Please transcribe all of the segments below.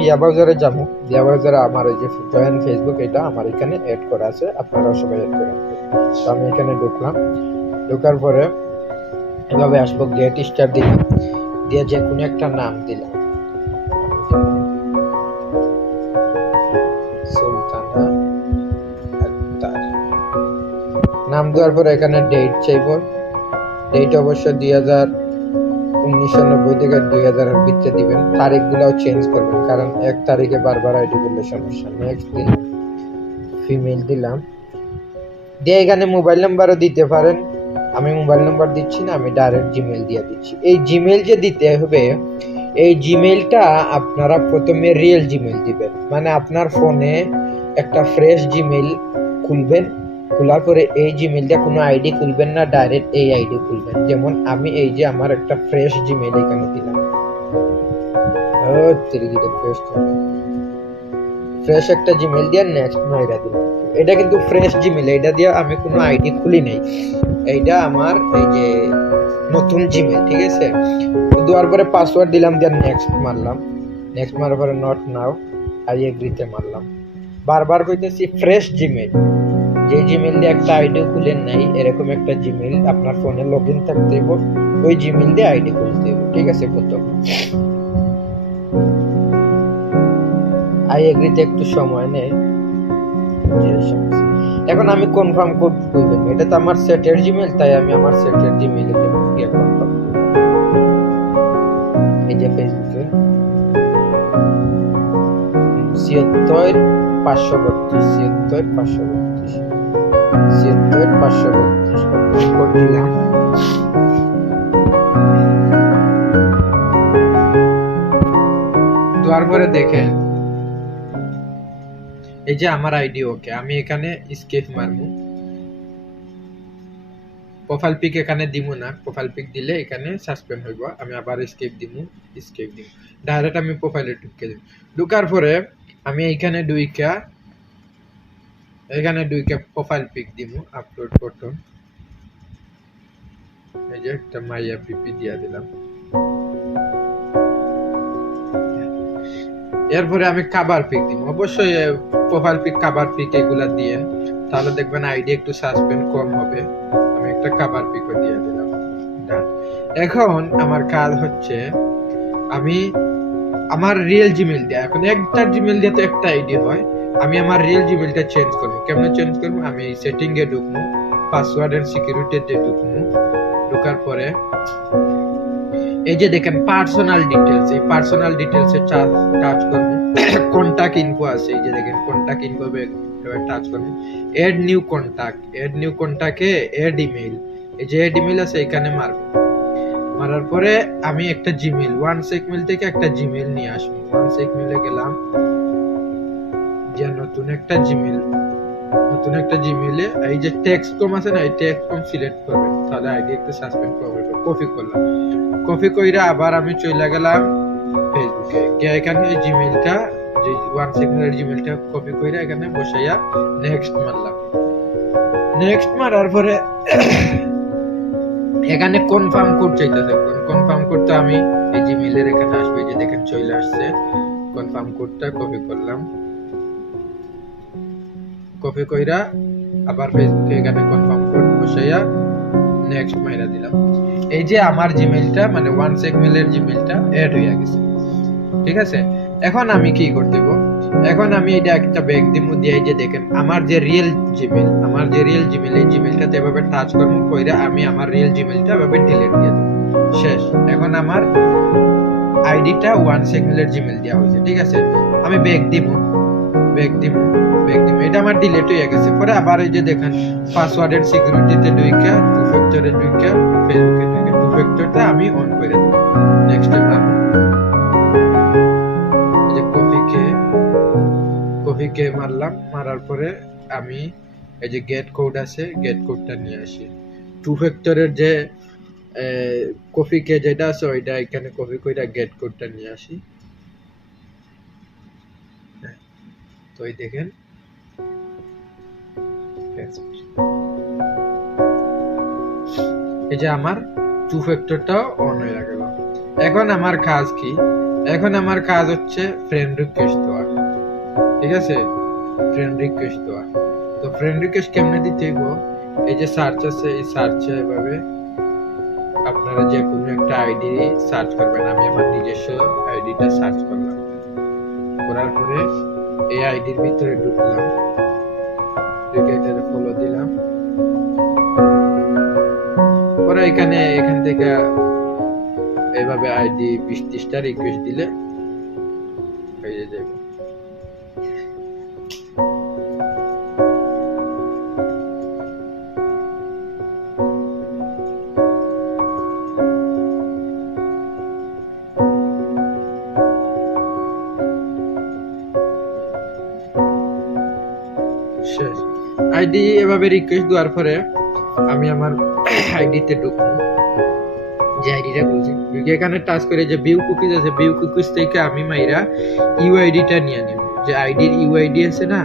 বিয়া ব্রাউজারে যাবো। বিয়া ব্রাউজারে আমার এই যে জয়েন ফেসবুক, এটা আমার এখানে অ্যাড করা আছে, আপনারাও সবাই অ্যাড করেন। তো আমি এখানে ঢুকলাম, ঢোকার পরে এভাবে আসবো, গেট স্টার দিলাম, দিয়ে যে কোনো একটা নাম দিলাম, সুলতানা আক্তার নাম দেওয়ার পরে এখানে ডেট চাইব। ডেট অবশ্য 1990 থেকে 2000 এর ভিতরে দিবেন। তারিখগুলোও চেঞ্জ করবেন, কারণ 1 তারিখে বারবার আইডি করলে সমস্যা। নেক্সট দিলাম, ফিমেল দিলাম, দিয়ে এখানে মোবাইল নাম্বারও দিতে পারেন। আমি মোবাইল নাম্বার দিচ্ছি না, আমি ডাইরেক্ট জিমেল দিয়ে দিচ্ছি। এই জিমেল যে দিতে হবে, এই জিমেলটা আপনারা প্রথমে রিয়েল জিমেল দিবেন, মানে আপনার ফোনে একটা ফ্রেশ জিমেল খুলবেন। খোলার পরে এই জিমেলটা কোনো আইডি খুলবেন না, ডাইরেক্ট এই আইডি খুলবেন। যেমন আমি এই যে আমার একটা ফ্রেশ জিমেল এখানে দিলাম, ফ্রেশ একটা জিমেল দিয়ে নেক্সট মাইরা দিলাম। এটা কিন্তু ফ্রেশ জিমেল, এটা দিয়ে আমি কোনো আইডি খুলি নাই, এইটা আমার এই যে নতুন জিমেল, ঠিক আছে। দেওয়ার পরে পাসওয়ার্ড দিলাম, দিয়ে নেক্সট মারলাম। নেক্সট মারার পরে নট নাও, আই এগ্রিতে মারলাম। বারবার কইতেছি ফ্রেশ জিমেল, যে জিমেল দিয়ে একটা আইডি খুলেন নাই, এরকম একটা জিমেল আপনার ফোনে লগইন থাকতে হবে, ওই জিমেল দিয়ে আইডি খুলতে হবে, ঠিক আছে। প্রথম আই এগ্রিতে একটু সময় নেয়। এখন আমি কনফার্ম কোড কইবেন, এটা তো আমার সেটের জিমেল, তাই আমি আমার সেটের জিমেলে গিয়ে কনফার্ম করব। এই যে ফেসবুকে 77532 কোড দিলাম। দেওয়ার পরে দেখেন এই যে আমার আইডি ওকে। আমি এখানে স্কেপ মারবো, প্রোফাইল পিক এখানে দিব না, প্রোফাইল পিক দিলে এখানে সাসপেন্ড হইব। আমি আবার স্কেপ দিব, ডাইরেক্ট আমি প্রোফাইলে ঢুকে দিব। ঢুকার পরে আমি এখানে দুইটা প্রোফাইল পিক দিব, আপলোড বাটন, এই যে একটা মাইয়া পিপি দিয়া দিলাম। এরপরে আমি কাভার পিক দিব, অবশ্যই প্রোফাইল পিক কাভার পিক এগুলা দিয়ে, তাহলে দেখবেন আইডি একটু সাসপেন্ড কম হবে। আমি একটা কাভার পিকও দিয়ে দিলাম। এখন আমার কাজ হচ্ছে আমি আমার রিয়েল জিমেল দিয়ে, এখন একটা জিমেল দিয়ে তো একটা আইডি হয়, আমি আমার রিয়েল জিমেলটা চেঞ্জ করব। কেমন চেঞ্জ করব? আমি সেটিং এ ঢুকবো, পাসওয়ার্ড এন্ড সিকিউরিটিতে ঢুকবো। ঢোকার পরে এই যে দেখেন পার্সোনাল ডিটেইলস, এই পার্সোনাল ডিটেইলস এ টাচ করব। কন্টাক্ট ইনফো আছে, এই যে দেখেন কন্টাক্ট ইনফো টাচ করব। এড নিউ কন্টাক্টে এড ইমেইল, এই যে এড ইমেইল আছে এখানে মারব। মারার পরে আমি একটা জিমেইল, OneSecMail থেকে একটা জিমেইল নিয়ে আসবো। OneSecMail এ গেলাম, যে নতুন একটা জিমেইলে এই যে টেক্সট কম আছে না, এই টেক্সট কম সিলেক্ট করবেন, তাহলে আইডি একটু সাসপেন্ড করবে। কপি করলাম, কপি কইরা আবার আমি চলে গেলাম ফেসবুকে গিয়ে, এখানে এই জিমেইলটা, যে OneSecMail এর জিমেইলটা কপি কইরা এখানে বসাইয়া নেক্সট মারলাম। নেক্সট মারার পরে এখানে কনফার্ম কোড চাইতেছে। কনফার্ম কোডটা আমি এই জিমেইলের এখানে আসবে, যে দেখেন চলে আসছে। কনফার্ম কোডটা কপি করলাম, কপি কইরা আবার ফেসবুকে এখানে কনফার্ম কোড বসাইয়া নেক্সট মাইরা দিলাম। এই যে আমার জিমেইলটা, মানে OneSecMail এর জিমেইলটা এড হয়ে গেছে, ঠিক আছে। এখন আমি কি করতে দেব? এখন আমি এটা একটা ব্যাক দিমু, দিয়ে এই যে দেখেন আমার যে রিয়েল জিমেইল, এই জিমেইলটাতে এভাবে টাচ করব, কইরা আমি আমার রিয়েল জিমেইলটা এভাবে ডিলিট দিয়ে দেব। শেষ। এখন আমার আইডিটা OneSecMail এর জিমেইল দেওয়া হয়েছে, ঠিক আছে। আমি ব্যাক দিমু, এটা আমার ডিলিট হয়ে গেছে। পরে আবার এই যে দেখেন পাসওয়ার্ড এন্ড সিকিউরিটিতে ঢুইকা, টু ফ্যাক্টরে ঢুইকা, ফেসবুকে ঢুকে টু ফ্যাক্টরটা আমি অন করে দেব। নেক্সট টাইম এই যে কপিকে মারলাম। মারার পরে আমি এই যে গেট কোড আছে, গেট কোডটা নিয়ে আসি। টু ফ্যাক্টরের যে কপিকে যেটা আছে ওইটা এখানে কপি কইরা গেট কোডটা নিয়ে আসি। তো এই দেখেন এই যে আমার টু ফ্যাক্টরটা অন হয়ে গেল। এখন আমার কাজ কি? এখন আমার কাজ হচ্ছে ফ্রেন্ড রিকোয়েস্ট দেওয়া, ঠিক আছে, ফ্রেন্ড রিকোয়েস্ট দেওয়া। তো ফ্রেন্ড রিকোয়েস্ট কেমনে দিতে হইব, এই যে সার্চ আছে, এই সার্চে এভাবে আপনারা যে কোনো একটা আইডি সার্চ করবেন। আমি আমার নিজস্ব আইডিটা সার্চ করলাম, করার পরে এই আইডির ভিতরে ঢুকলাম, ঢুকে এটাতে ফলো দিলাম। পরে এখান থেকে এইভাবে আইডি 20-30টা রিকোয়েস্ট দিলে হয়ে যাবে। শেষ। আইডি এভাবে রিকোয়েস্ট দেওয়ার পরে আমি আমার আইডিতে ঢুকবো, যে আইডিটা বলছি এখানে টাচ করে যে ভিউ কুকিজ আছে, ভিউ কুকিজ থেকে আমি মাইরা ইউআইডিটা নিয়ে নিব, যে আইডির ইউআইডি আছে না,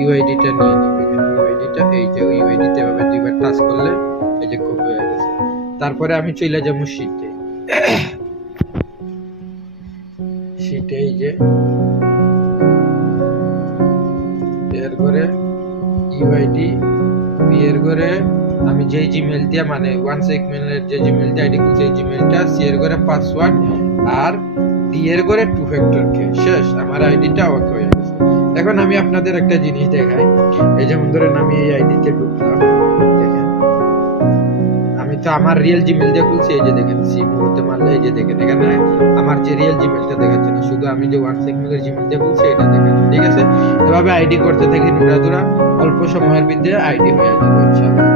ইউআইডিটা নিয়ে নিব। ইউআইডিটা এই যে ইউআইডিতে এভাবে দুইবার টাচ করলে এই যে কপি হয়ে গেছে। তারপরে আমি চলে যাব শীটে, শীটে এই যে এর করে ইউআইডি এর করে আমি যে জিমেইল দিয়া, মানে ওয়ান সেগমেন্টের যে জিমেইল দিয়ে আইডি খুলছি, এই জিমেইলটা সি এর করে পাসওয়ার্ড আর ডি এর করে 2 ফ্যাক্টর কে, শেষ, আমার আইডিটা ওকে হয়ে গেছে। এখন আমি আপনাদের একটা জিনিস দেখাই, এই যেমন ধরেন আমি এই আইডিতে ঢুকলাম, দেখেন আমি তো আমার রিয়েল জিমেইল দিয়ে খুলছি, এই যে দেখেন সি বলতে মারলে এই যে দেখেন এখানে আমার যে রিয়েল জিমেইলটা দেখাচ্ছে না, শুধু আমি যে ওয়ান সেগমেন্টের জিমেইল দিয়ে খুলছি এটা দেখাচ্ছে, ঠিক আছে। এভাবে আইডি করতে থাকি নুরাদুরা, অল্প সময়ের ভিতরে আইডি হয়ে যাবে ইনশাআল্লাহ।